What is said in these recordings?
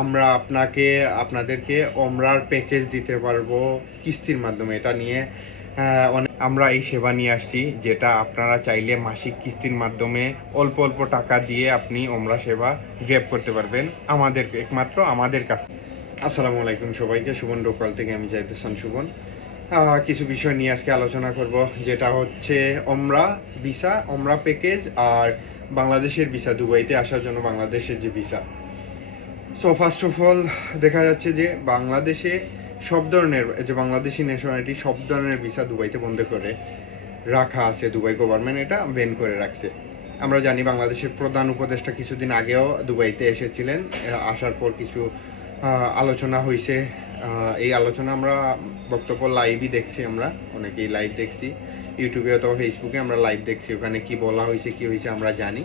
আমরা আপনাদেরকে ওমরার প্যাকেজ দিতে পারবো কিস্তির মাধ্যমে। এটা নিয়ে আমরা এই সেবা নিয়ে আসছি, যেটা আপনারা চাইলে মাসিক কিস্তির মাধ্যমে অল্প অল্প টাকা দিয়ে আপনি ওমরা সেবা গ্র্যাব করতে পারবেন একমাত্র আমাদের কাছে। আসসালামু আলাইকুম সবাইকে, সুবন লোকাল থেকে আমি জাহিদ হাসান সুবন। কিছু বিষয় নিয়ে আজকে আলোচনা করব, যেটা হচ্ছে ওমরা প্যাকেজ আর বাংলাদেশের ভিসা, দুবাইতে আসার জন্য বাংলাদেশের যে visa. So first of all দেখা যাচ্ছে যে বাংলাদেশে সব ধরনের বাংলাদেশি ন্যাশনালিটি সব ধরনের ভিসা দুবাইতে বন্ধ করে রাখা আছে। দুবাই গভর্নমেন্ট এটা ব্যান করে রাখছে। আমরা জানি বাংলাদেশের প্রধান উপদেষ্টা কিছুদিন আগেও দুবাইতে এসেছিলেন। আসার পর কিছু আলোচনা হয়েছে। এই আলোচনা আমরা বক্তব্য লাইভই দেখছি, আমরা অনেকেই লাইভ দেখছি ইউটিউবে অথবা ফেসবুকে আমরা লাইভ দেখছি। ওখানে কি বলা হয়েছে কি হয়েছে আমরা জানি।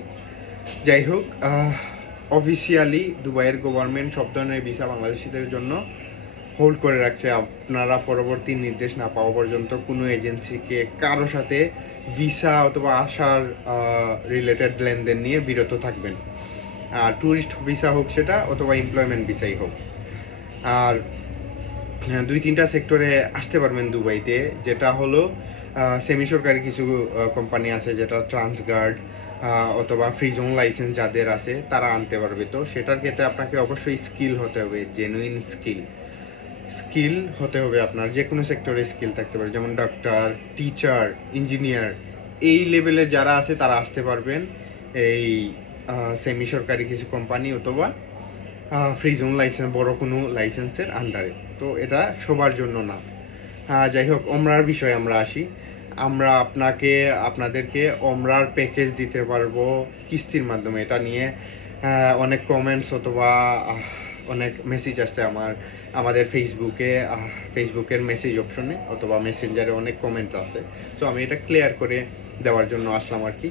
যাই হোক, অফিসিয়ালি দুবাইয়ের গভর্নমেন্ট সব ধরনের ভিসা বাংলাদেশিদের জন্য হোল্ড করে রাখছে। আপনারা পরবর্তী নির্দেশ না পাওয়া পর্যন্ত কোনো এজেন্সিকে কারো সাথে ভিসা অথবা আসার রিলেটেড লেনদেন নিয়ে বিরত থাকবেন। ট্যুরিস্ট ভিসা হোক সেটা, অথবা এমপ্লয়মেন্ট ভিসাই হোক। আর 2-3টা সেক্টরে আসতে পারবেন দুবাইতে, যেটা হলো সেমি সরকারি কিছু কোম্পানি আছে, যেটা ট্রান্সগার্ড অথবা ফ্রি জোন লাইসেন্স যাদের আছে তারা আনতে পারবে। তো সেটার ক্ষেত্রে আপনাকে অবশ্যই স্কিল হতে হবে, জেনুইন স্কিল হতে হবে। আপনার যে কোনো সেক্টরে স্কিল থাকতে পারে, যেমন ডাক্তার, টিচার, ইঞ্জিনিয়ার, এই লেভেলের যারা আছে তারা আসতে পারবেন এই সেমি সরকারি কিছু কোম্পানি অথবা ফ্রি জোন লাইসেন্স, বড় কোনো লাইসেন্সের আন্ডারে। তো এটা সবার জন্য না। যাই হোক, ওমরার বিষয়ে আমরা আসি। আমরা আপনাদেরকে ওমরার প্যাকেজ দিতে পারবো কিস্তির মাধ্যমে। এটা নিয়ে অনেক কমেন্টস অথবা অনেক মেসেজ আসছে আমাদের ফেসবুকের মেসেজ অপশনে অথবা মেসেঞ্জারে অনেক কমেন্ট আছে। সো আমি এটা ক্লিয়ার করে দেওয়ার জন্য আসলাম আর কি।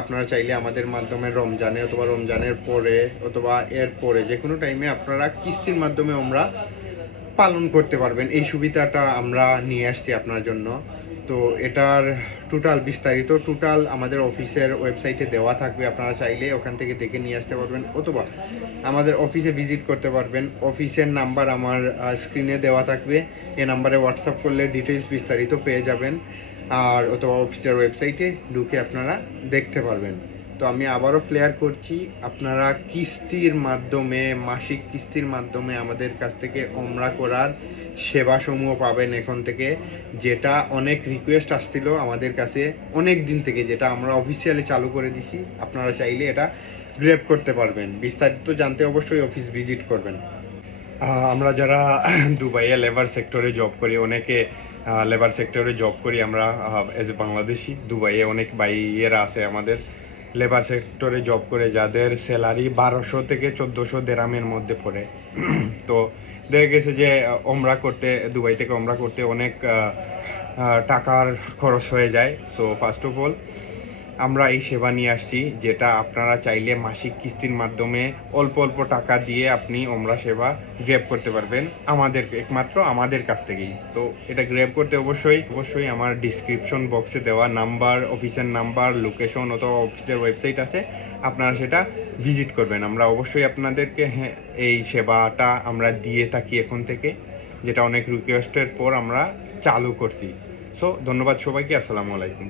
আপনারা চাইলে আমাদের মাধ্যমে রমজানে অথবা রমজানের পরে অথবা এর পরে যে কোনো টাইমে আপনারা কিস্তির মাধ্যমে আমরা পালন করতে পারবেন। এই সুবিধাটা আমরা নিয়ে আসছি আপনার জন্য। তো এটার বিস্তারিত আমাদের অফিসের ওয়েবসাইটে দেওয়া থাকবে। আপনারা চাইলে ওখান থেকে দেখে নিয়ে আসতে পারবেন, অথবা আমাদের অফিসে ভিজিট করতে পারবেন। অফিসের নাম্বার আমার স্ক্রিনে দেওয়া থাকবে। এই নাম্বারে হোয়াটসঅ্যাপ করলে ডিটেলস বিস্তারিত পেয়ে যাবেন, আর অথবা অফিসের ওয়েবসাইটে ঢুকে আপনারা দেখতে পারবেন। তো আমি আবারও ক্লিয়ার করছি, আপনারা মাসিক কিস্তির মাধ্যমে আমাদের কাছ থেকে ওমরা করার সেবাসমূহ পাবেন এখন থেকে, যেটা অনেক রিকোয়েস্ট আসছিল আমাদের কাছে অনেক দিন থেকে, যেটা আমরা অফিসিয়ালি চালু করে দিছি। আপনারা চাইলে এটা গ্র্যাব করতে পারবেন। বিস্তারিত জানতে অবশ্যই অফিস ভিজিট করবেন। আমরা যারা দুবাইয়ে লেবার সেক্টরে জব করি, অনেকে লেবার সেক্টরে জব করি আমরা এজ এ বাংলাদেশি। দুবাইয়ে অনেক ভাইয়েরা আছে আমাদের লেবার সেক্টরে জব করে, যাদের স্যালারি 1200 থেকে 1400 দেরামের মধ্যে পড়ে। তো দেখা গেছে যে দুবাই থেকে ওমরা করতে অনেক টাকার খরচ হয়ে যায়। সো ফার্স্ট অফ অল আমরা এই সেবা নিয়ে আসছি, যেটা আপনারা চাইলে মাসিক কিস্তির মাধ্যমে অল্প অল্প টাকা দিয়ে আপনি ওমরা সেবা গ্র্যাব করতে পারবেন একমাত্র আমাদের কাছ থেকেই। তো এটা গ্র্যাব করতে অবশ্যই আমার ডিসক্রিপশন বক্সে দেওয়া নাম্বার, অফিসের নাম্বার, লোকেশন অথবা অফিসের ওয়েবসাইট আছে, আপনারা সেটা ভিজিট করবেন। আমরা অবশ্যই আপনাদেরকে এই সেবাটা আমরা দিয়ে থাকি এখন থেকে, যেটা অনেক রিকোয়েস্টের পর আমরা চালু করছি। সো ধন্যবাদ সবাইকে, আসসালামু আলাইকুম।